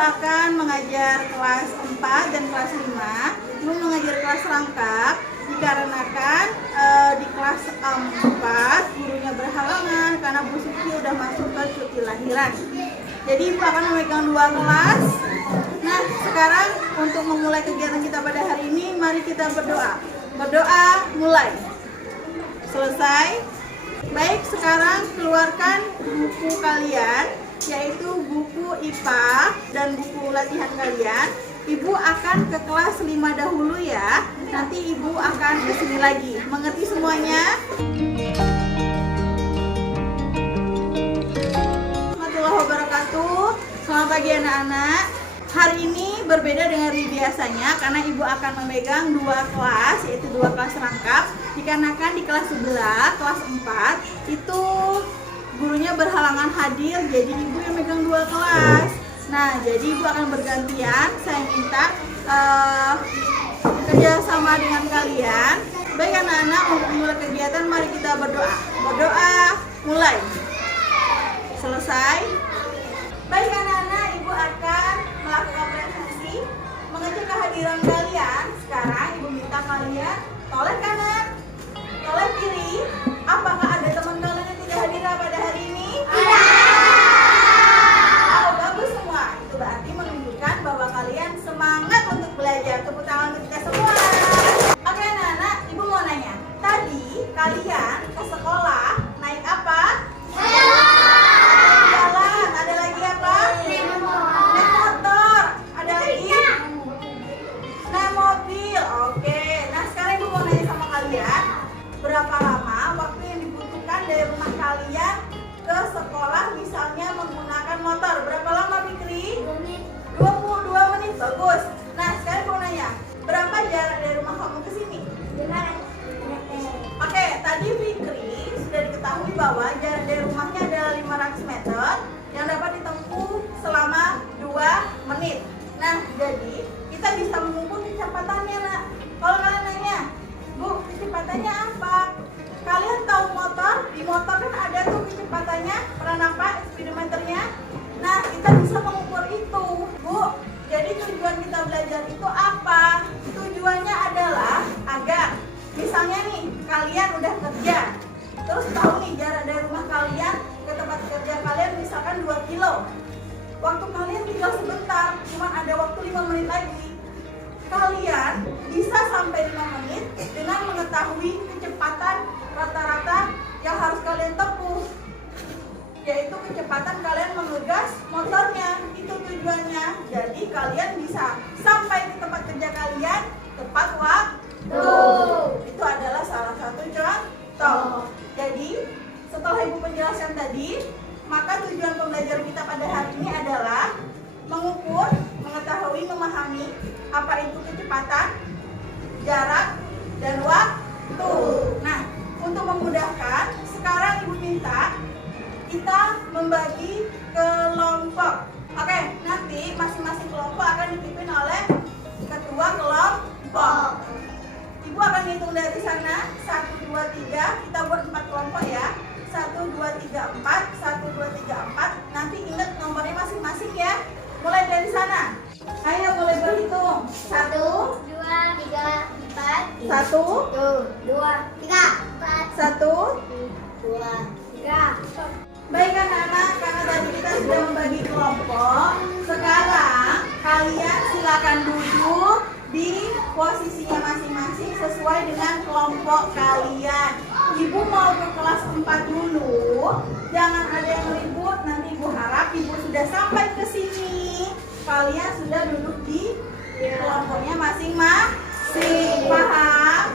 akan mengajar kelas 4 dan kelas 5. Ibu mengajar kelas rangkap dikarenakan di kelas 4 gurunya berhalangan karena Bu Suci udah masuk ke cuti lahiran. Jadi Ibu akan memegang 2 kelas. Nah, sekarang untuk memulai kegiatan kita pada hari ini, mari kita berdoa. Berdoa mulai. Selesai. Baik, sekarang keluarkan buku kalian, yaitu buku IPA dan buku latihan kalian. Ibu akan ke kelas 5 dahulu ya. Nanti Ibu akan ke sini lagi. Mengerti semuanya? Warahmatullahi wabarakatuh. Selamat pagi anak-anak. Hari ini berbeda dengan hari biasanya karena Ibu akan memegang 2 kelas, yaitu 2 kelas rangkap. Dikarenakan di kelas sebelah, kelas 4 itu gurunya berhalangan hadir, jadi Ibu yang megang 2 kelas. Nah, jadi Ibu akan bergantian. Saya minta kerjasama dengan kalian. Baik anak-anak, untuk memulai kegiatan mari kita berdoa. Berdoa mulai. Selesai. Baik anak-anak, Ibu akan melakukan presentasi, mengecek kehadiran kalian. Sekarang Ibu minta kalian toleh kanan, toleh kiri. Apakah ada teman kalian yang tidak hadir pada hari ini? Oh, bagus semua. Itu berarti menunjukkan bahwa kalian semangat untuk belajar. Tepuk tangan untuk kita semua. Oke anak-anak, Ibu mau nanya. Tadi kalian ke sekolah naik apa? Jalan. Ada lagi apa? Naik motor. Ada lagi? Naik mobil. Oke. Nah, sekarang Ibu mau nanya sama kalian. Berapa lama waktu yang dibutuhkan dari rumah kalian ke sekolah misalnya menggunakan motor? Berapa lama Fikri? 22 menit. Bagus. Nah, sekarang mau nanya, berapa jarak dari rumah kamu ke sini? Oke, tadi Fikri sudah diketahui bahwa jarak dari rumahnya adalah 500 meter yang dapat ditempuh selama 2 menit. Nah, jadi kita bisa mengukur kecepatannya, Nak. Kalau kalian nanya, Bu, kecepatannya apa? Kalian tahu motor? Di motor kan ada tuh kecepatannya, pernah nampak speedometernya? Nah, kita bisa mengukur itu, Bu. Jadi tujuan kita belajar itu apa? Tujuannya adalah agar misalnya nih, kalian udah kerja, terus tahu nih jarak dari rumah kalian ke tempat kerja kalian misalkan 2 kilo. Waktu kalian tinggal sebentar, cuma ada waktu 5 menit lagi. Kalian bisa sampai 5 menit dengan mengetahui kecepatan rata-rata yang harus kalian tempuh, yaitu kecepatan kalian mengegas motornya. Itu tujuannya. Jadi kalian bisa sampai ke tempat kerja kalian tepat waktu. Itu adalah salah satu contoh. Jadi setelah Ibu penjelaskan tadi, maka tujuan pembelajaran kita pada hari ini adalah mengukur, mengetahui, memahami apa itu kecepatan, jarak, dan waktu. Nah, untuk memudahkan, sekarang Ibu minta kita membagi kelompok. Oke, nanti masing-masing kelompok akan dipimpin oleh ketua kelompok. Ibu akan hitung dari sana, 1, 2, 3, kita buat 4 kelompok ya. 1, 2, 3, 4, 1, 2, 3, 4. Nanti ingat nomornya masing-masing ya. Mulai dari sana. Ayo mulai berhitung. 1, 2, 3, 4. 1, 2, 3, 4. 1. 2, 3. Baik anak-anak, karena tadi kita sudah membagi kelompok. Sekarang kalian silakan duduk di posisinya masing-masing sesuai dengan kelompok kalian. Ibu mau ke kelas 4 dulu. Jangan ada yang ribut. Nanti Ibu harap Ibu sudah sampai ke sini. Kalian sudah duduk di kelompoknya masing-masing. Paham?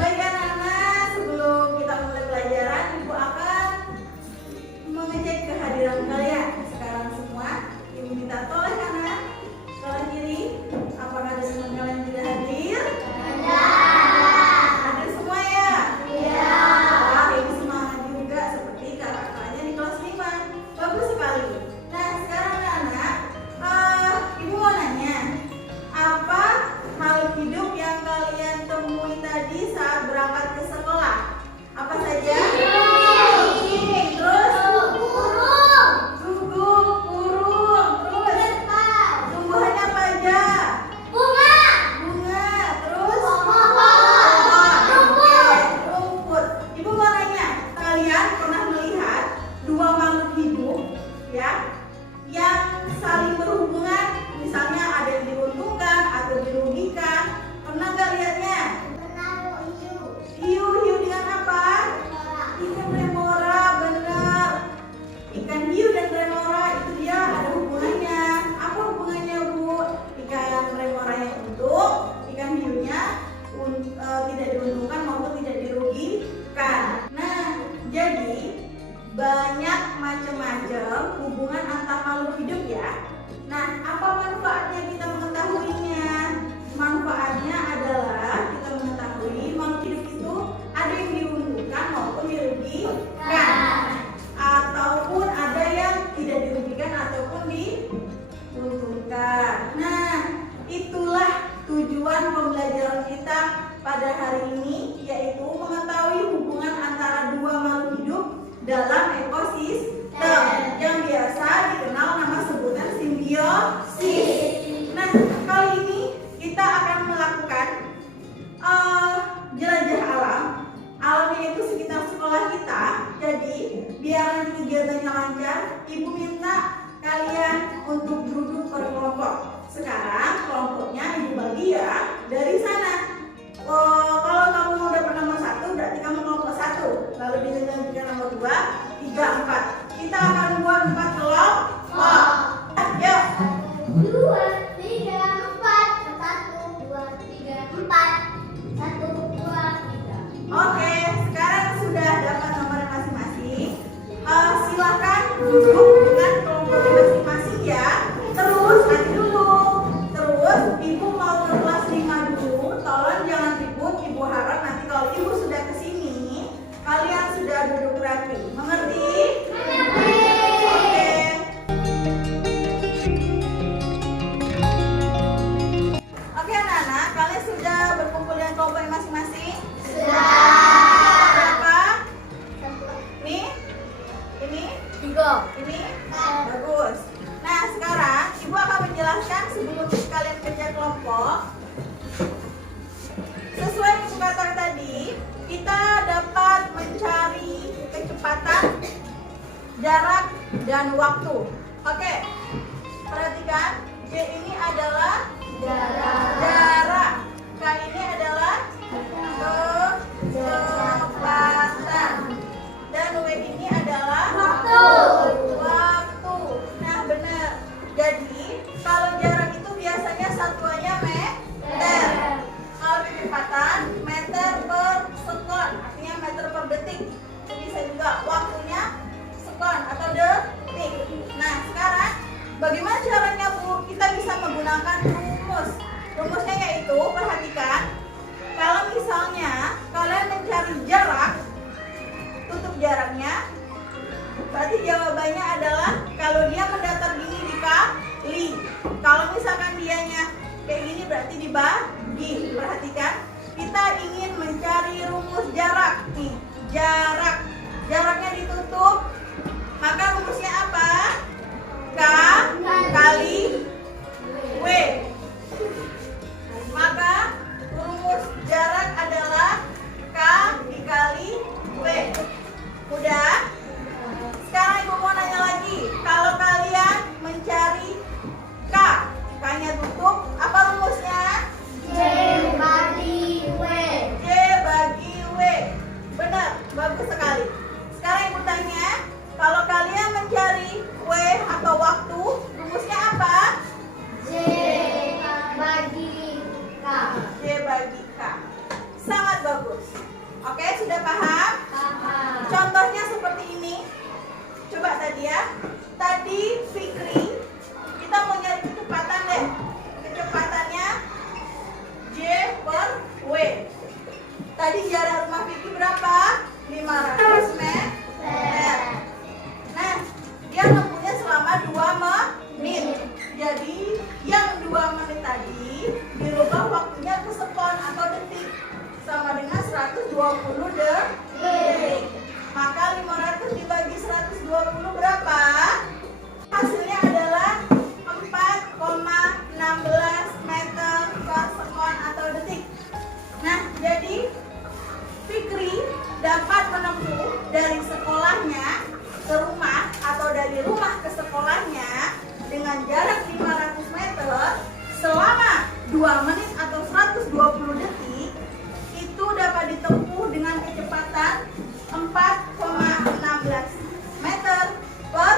Baik anak-anak, sebelum kita mulai pelajaran, Ibu akan mengecek kehadiran kalian. Sekarang semua Ibu minta toleh kanan, toleh kiri. Apakah ada teman kalian yang tidak hadir? Hadir semua ya? Iya. Wah, Ibu semangat juga seperti kakak-kakaknya di kelas 5. Bagus sekali. Nah, sekarang anak-anak, Ibu dalam ekosistem yang biasa dikenal nama sebutan simbiosis. Nah, kali ini kita akan melakukan jelajah alam. Alamnya itu sekitar sekolah kita. Jadi, biar nanti kegiatannya lancar, Ibu minta kalian untuk duduk berkelompok. Sekarang kelompoknya Ibu bagi ya dari sana. Kalau kamu dapat nomor 1, berarti kamu kelompok 1. Lalu dilanjutkan nomor 2, 3, 4. Kita akan buat 4 kelompok. Yuk. 2, 3, 4. 1, 2, 3, 4. 1, 2, 3. Oke, sekarang sudah dapat nomor masing-masing. Silahkan duduk dengan kelompok masing-masing ya. Terus nanti dulu. Terus Ibu mau ke kelas 5 dulu. Tolong jangan ribut. Ibu harap nanti kalau Ibu sudah kesini, kalian sudah duduk rapi. Mengerti? Oke. Oke anak-anak, kalian sudah berkumpul dengan kelompok masing-masing? Berapa? Ini? 3. Ini? Bagus. Nah, sekarang Ibu akan menjelaskan sebelum kalian kerja kelompok. Sesuai Ibu katakan tadi, kita dapat mencari kecepatan, jarak, dan waktu. Oke, perhatikan. J ini adalah jarak. K ini adalah kecepatan. Dan W ini adalah waktu. Nah, benar. Jadi, kalau jarak itu biasanya satuannya meter. Kalau kecepatan, meter per sekon. Artinya meter per detik. Bisa juga waktunya sekon atau detik. Nah, sekarang bagaimana caranya Bu? Kita bisa menggunakan rumus. Rumusnya yaitu, perhatikan. Kalau misalnya kalian mencari jarak, tutup jaraknya, berarti jawabannya adalah kalau dia mendatar gini dikali. Kalau misalkan dianya kayak gini berarti dibagi. Perhatikan, kita ingin mencari rumus jarak nih. Jaraknya ditutup, maka rumusnya apa? K kali W. Maka rumus jarak adalah K dikali W. Udah? Sekarang Ibu mau nanya lagi. Kalau kalian mencari K, K-nya tutup, apa rumusnya? J bagi W. J bagi W. Benar, bagus sekali. Sekarang Ibu tanya, kalau kalian mencari W atau waktu, rumusnya apa? J bagi K. J bagi K. Sangat bagus. Oke, sudah paham? Paham. Contohnya seperti ini. Coba tadi ya. Tadi Fikri, kita mau nyari kecepatan deh. Kecepatannya J per W. Tadi jarak rumah Fikri berapa? 500 meter. Nah, dia nempuhnya selama 2 menit. Jadi, yang 2 menit tadi dirubah waktunya ke sekon atau detik. Sama dengan 120 detik. Maka 500 dibagi 120 berapa? Hasilnya adalah 4,16 meter per sekon atau detik. Nah, jadi Fikri dapat menempuh dari sekolahnya ke rumah atau dari rumah ke sekolahnya dengan jarak 500 meter selama 2 menit atau 120 detik. Itu dapat ditempuh dengan kecepatan 4,16 meter per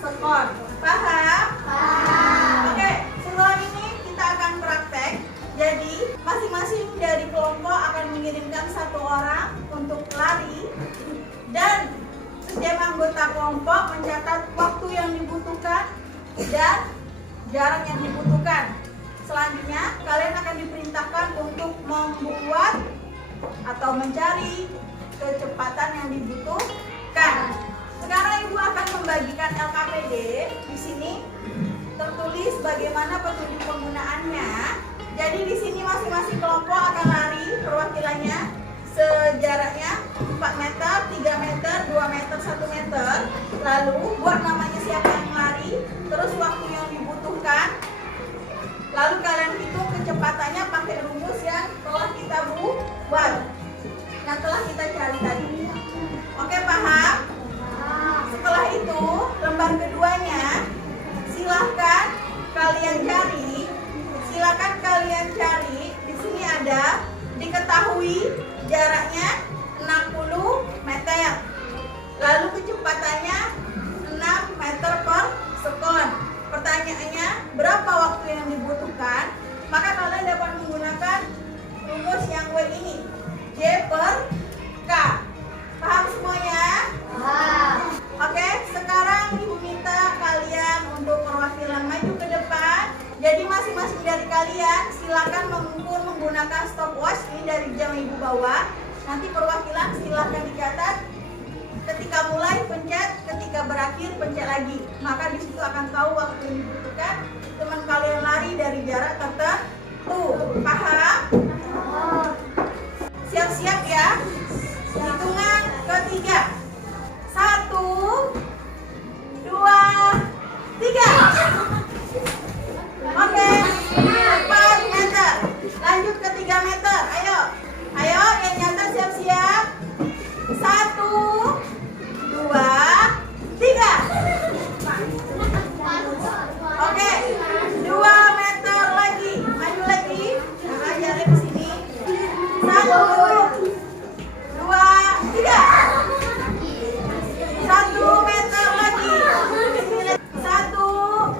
sekon. Paham? Paham. Oke, setelah ini kita akan praktek. Jadi, masing-masing dari kelompok akan mengirimkan 1 orang untuk lari. Dan setiap anggota kelompok mencatat waktu yang dibutuhkan dan jarak yang dibutuhkan. Selanjutnya, kalian akan diperintahkan untuk membuat atau mencari kecepatan yang dibutuhkan. Sekarang Ibu akan membagikan LKPD. Di sini tertulis bagaimana petunjuk penggunaannya. Jadi di sini masing-masing kelompok akan lari perwakilannya sejaraknya 4 meter, 3 meter, 2 meter, 1 Lalu buat namanya siapa yang lari, terus waktu yang dibutuhkan. Lalu kalian hitung kecepatannya pakai rumus yang telah kita buat, yang telah kita cari tadi. Oke, paham? Setelah itu, lembar keduanya silakan kalian cari. Di sini ada diketahui jaraknya 60 meter. Lalu kecepatannya 6 meter per sekon. Pertanyaannya, berapa waktu yang dibutuhkan? Maka kalian dapat menggunakan rumus yang W ini, J per K. Paham semuanya? Oke, sekarang Ibu minta kalian untuk perwakilan maju ke depan. Jadi masing-masing dari kalian silakan mengukur menggunakan stopwatch ini dari jam Ibu bawa. Nanti perwakilan silakan dicatat. Ketika mulai pencet, ketika berakhir pencet lagi. Maka di situ akan tahu waktu yang dibutuhkan teman kalian lari dari jarak tertentu. Paham? Siap-siap ya. Hitungan ketiga. 1, 2, 3. Oke, 4 meter. Lanjut ke 3 meter. Ayo yang nyata siap-siap. 1, 2, 3. Oke, 2 meter lagi. Maju lagi. Nah, ajarin di sini. 1, 2, 3. 1 meter lagi. 1,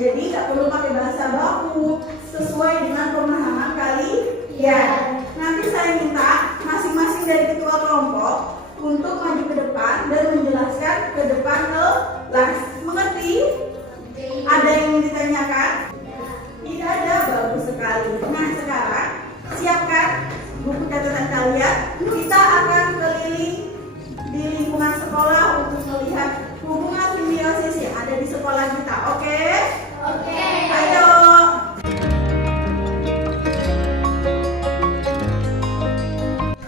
Jadi nggak perlu pakai bahasa baku, sesuai dengan pemahaman kalian. Nanti saya minta masing-masing dari ketua kelompok untuk maju ke depan dan menjelaskan ke depan kelas. Mengerti? Ada yang ingin ditanyakan? Tidak ada, bagus sekali. Nah sekarang siapkan buku catatan kalian. Kita akan keliling di lingkungan sekolah untuk melihat hubungan simbiosis yang ada di sekolah kita. Oke? Oke. Ayo.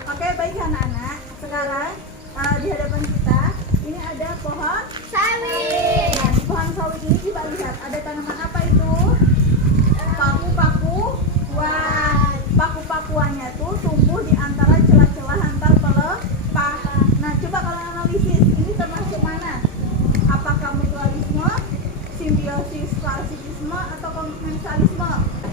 Oke, baik anak-anak. Sekarang di hadapan kita ini ada pohon Sawit. Nah, di pohon sawit ini coba lihat ada tanaman apa itu? Paku-pakuan. Paku-pakuannya tuh tumbuh di antara celah-celah antar pelepah. Nah, coba kalian analisis, ini termasuk mana? Apakah mutualisme, simbiosis, parasitisme, atau komensalisme?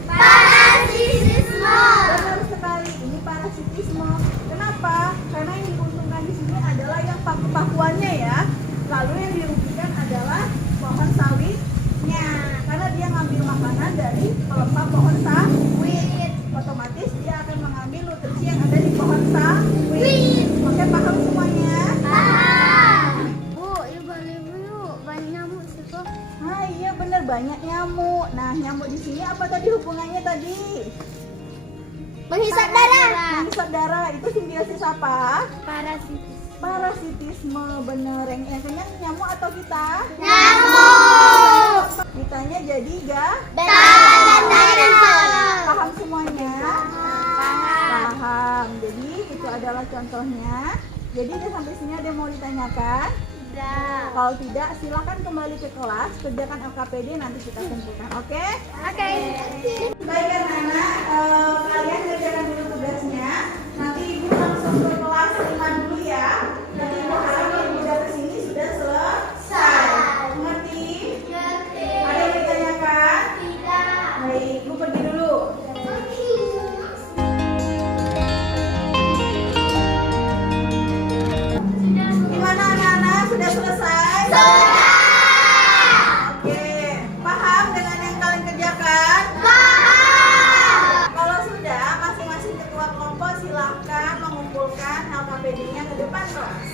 Parasitisme. Benar sekali, ini parasitisme. Kenapa? Karena yang diuntungkan di sini adalah yang paku-pakuannya ya. Lalu yang dirugikan adalah pohon sawitnya, karena dia ngambil makanan dari pelepah pohon sawit. Otomatis dia akan mengambil nutrisi yang ada di pohon sawit. Oke, paham semuanya? Paham. Bu, yuk balik yuk. Banyak nyamuk situ. Nah, iya benar, banyak nyamuk. Nah, nyamuk di sini apa tadi hubungannya tadi? Menghisap darah. Menghisap darah. Itu simbiosis apa? Parasitisme. Parasitisme, bener. Yang kenyang nyamuk atau kita? Nyamuk. Kitanya jadi paham semuanya? Paham. Jadi itu adalah contohnya. Jadi udah sampai sini ada yang mau ditanyakan? Kalau tidak, silakan kembali ke kelas, kerjakan LKPD, nanti kita kumpulkan. Oke? Oke. Baik anak-anak, kalian kerjakan dulu tugasnya. Nanti ibu langsung ke kelas 5 dulu ya. Nanti ibu harap kalau ibu udah kesini sudah selesai. Mengerti? Ada yang ditanyakan? Baik, ibu pergi dulu. Gimana anak-anak? Sudah selesai? Oke, paham dengan yang kalian kerjakan? Kalau sudah, masing-masing ketua kelompok silahkan mengumpulkan LKPD-nya ke depan kelas.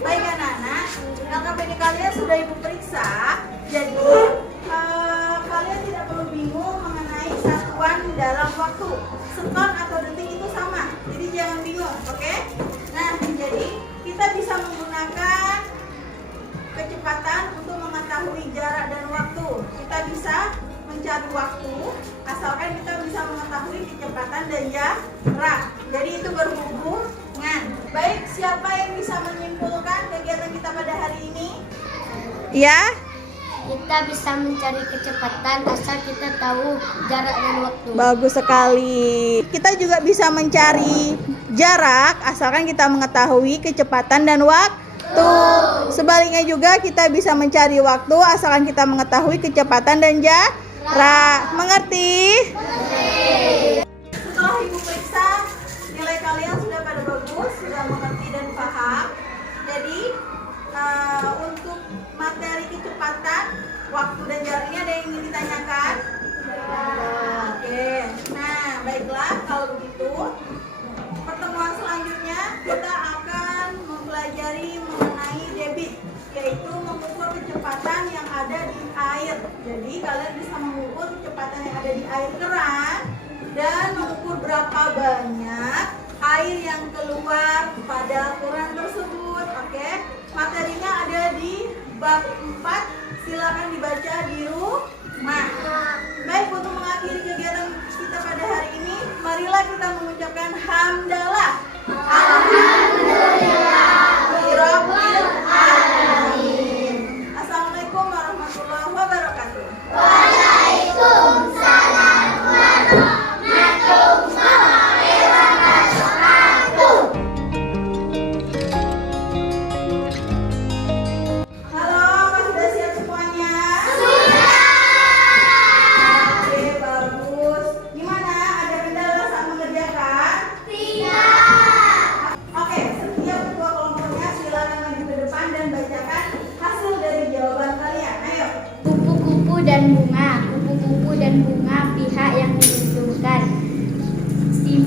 Baik anak-anak, LKPD kalian sudah ibu periksa. Jadi kalian tidak perlu bingung mengenai satuan dalam waktu. Sekon atau detik itu sama. Jadi jangan bingung, oke? Nah, jadi kita bisa menggunakan kecepatan untuk mengetahui jarak dan waktu. Kita bisa mencari waktu asalkan kita bisa mengetahui kecepatan dan jarak. Jadi itu berhubungan. Baik, siapa yang bisa menyimpulkan kegiatan kita pada hari ini? Ya? Kita bisa mencari kecepatan asal kita tahu jarak dan waktu. Bagus sekali. Kita juga bisa mencari jarak asalkan kita mengetahui kecepatan dan waktu. Sebaliknya juga kita bisa mencari waktu asalkan kita mengetahui kecepatan dan jarak. Mengerti? Setelah ibu periksa, nilai kalian sudah pada bagus, sudah mengerti dan paham. Jadi untuk materi kecepatan, waktu dan jaraknya ada yang ingin ditanyakan? Oke. Nah, baiklah kalau begitu. Pertemuan selanjutnya kita akan mempelajari mengenai debit, yaitu mengukur kecepatan yang ada di air. Jadi kalian bisa mengukur kecepatan yang ada di air keran dan mengukur berapa banyak air yang keluar pada keran tersebut. Oke, materinya ada di bab 4, silakan dibaca di rumah. Baik, untuk mengakhiri kegiatan kita pada hari ini, marilah kita mengucapkan hamdalah. Alhamdulillah. Rabbil alamin. Assalamualaikum warahmatullahi wabarakatuh. Waalaikumsalam warahmatullahi wabarakatuh. Halo, apa sudah siap semuanya? Oke, bagus. Gimana? Ada kendala saat mengerjakan?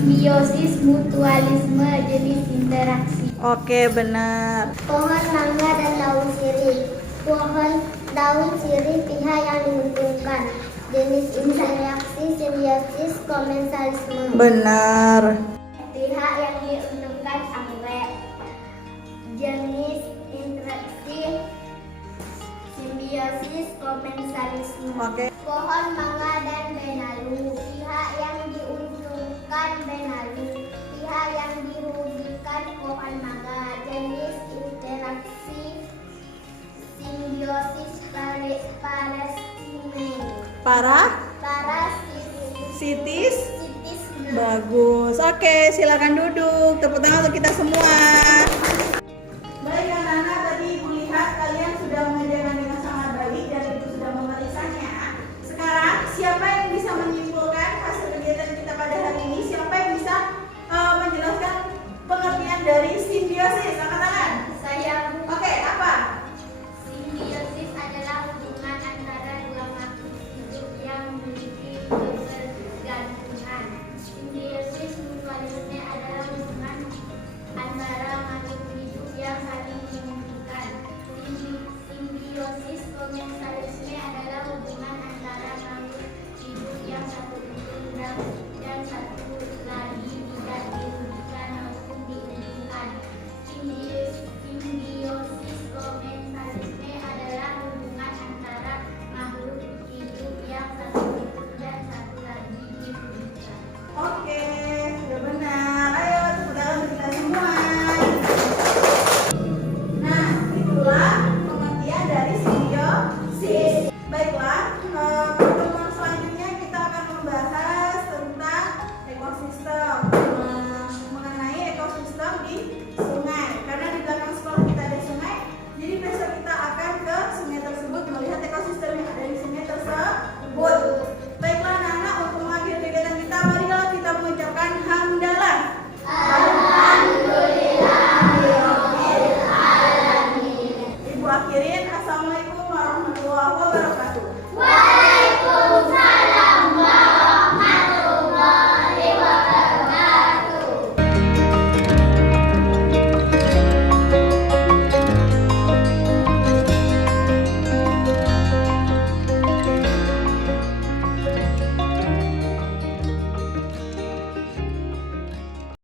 simbiosis, mutualisme, jenis interaksi. Oke, benar. Pohon mangga dan daun sirih. Pohon daun sirih pihak yang diuntungkan. Jenis interaksi, simbiosis, komensalisme. Benar. Pihak yang diuntungkan anggrek. Jenis interaksi, simbiosis, komensalisme. Oke. Pohon mangga dan benalu. Pihak yang diuntungkan benalu. Pihak yang dirugikan pohon mangga. Jenis interaksi, simbiosis, Sitis. parasitisme. Bagus. Oke, silakan duduk. Tepuk tangan untuk kita semua. Baik, anak-anak, tadi Ibu lihat kalian sudah mengerjakan dengan sangat baik dan Ibu sudah memeriksaannya. Sekarang, siapa yang bisa menyimpulkan hasil kegiatan kita pada hari ini? Siapa yang bisa menjelaskan pengertian dari simbiosis? Angkat tangan. Saya. Oke, apa? Simbiosis adalah hubungan antara dua makhluk hidup yang memiliki ketergantungan. Simbiosis mutualisme adalah hubungan antara makhluk hidup yang saling menguntungkan. Simbiosis komensalisme adalah hubungan antara makhluk hidup yang satu untung dan satu lagi tidak dirugikan maupun diuntungkan. Simbiosis komensalisme adalah hubungan antara makhluk hidup yang satu untung dan satu lagi dirugikan. Oke, sudah benar. Ayo, tepuk tangan untuk kita semua. Nah, itulah pengertian dari simbiosis. Baiklah, pertemuan selanjutnya kita akan membahas tentang ekosistem, mengenai ekosistem di sungai. Karena di belakang sekolah kita ada sungai, jadi besok kita akan ke sungai tersebut melihat ekosistem yang ada di sungai tersebut. Baiklah, anak-anak, untuk mengakhiri kegiatan kita, marilah kita mengucapkan hamdalah. Ibu akhirin, assalamualaikum warahmatullahi wabarakatuh. Waalaikumsalam.